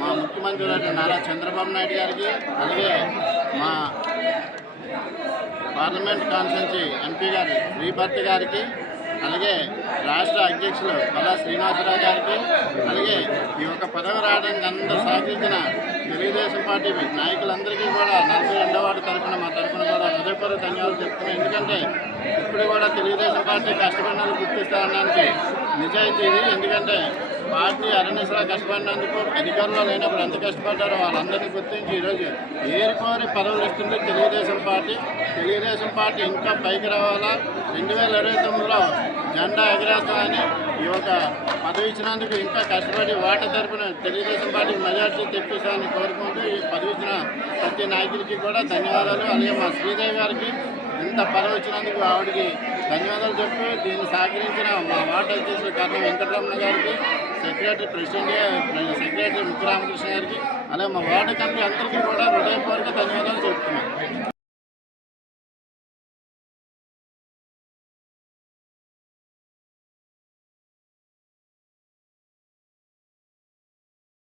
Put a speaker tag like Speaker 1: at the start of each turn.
Speaker 1: మా ముఖ్యమంత్రి గారు నారా చంద్రబాబు నాయుడు గారికి అలాగే మా పార్లమెంట్ కాన్స్టెన్సీ ఎంపీ గారు శ్రీభర్తి గారికి అలాగే రాష్ట్ర అధ్యక్షులు పల్లా శ్రీనివాసరావు గారికి అలాగే ఈ యొక్క పదవి రావడానికి అందరూ సహకరించిన తెలుగుదేశం పార్టీ నాయకులందరికీ కూడా నలభై రెండవ వార్డు తరఫున మా తరఫున కూడా హృదయపూర్వక ధన్యవాదాలు చెప్తున్నాం ఎందుకంటే ఇప్పుడు కూడా తెలుగుదేశం పార్టీ కష్టపడిన వాళ్ళు గుర్తిస్తా అనడానికి నిజాయితీ ఇది. ఎందుకంటే పార్టీ అరణ్యసలా కష్టపడినందుకు అధికారంలో లేనప్పుడు ఎంత కష్టపడ్డారో వాళ్ళందరినీ గుర్తించి ఈరోజు ఏరుకోరి పదవులు ఇస్తుంది తెలుగుదేశం పార్టీ. తెలుగుదేశం పార్టీ ఇంకా పైకి రావాలా? రెండు వేల ఇరవై తొమ్మిదిలో జెండా ఎగరేస్తామని ఈ యొక్క పదవి ఇచ్చినందుకు ఇంకా కష్టపడి వాట తరపున తెలుగుదేశం పార్టీకి మెజార్టీ తెప్పిస్తామని కోరుకుంటూ ఈ పదవి ఇచ్చిన ప్రతి నాయకుడికి కూడా ధన్యవాదాలు. అలాగే మా శ్రీదేవి గారికి ఇంత పదవి వచ్చినందుకు ఆవిడకి ధన్యవాదాలు చెప్పి దీన్ని సహకరించిన మా వార్డు అధ్యక్షులు కర్ణ వెంకటరమణ గారికి. సెక్రటరీ ప్రెసిడెంట్ సెక్రటరీ ముఖ్యరామకృష్ణ గారికి అలాగే మా వార్డు కమిటీ అందరికీ కూడా హృదయ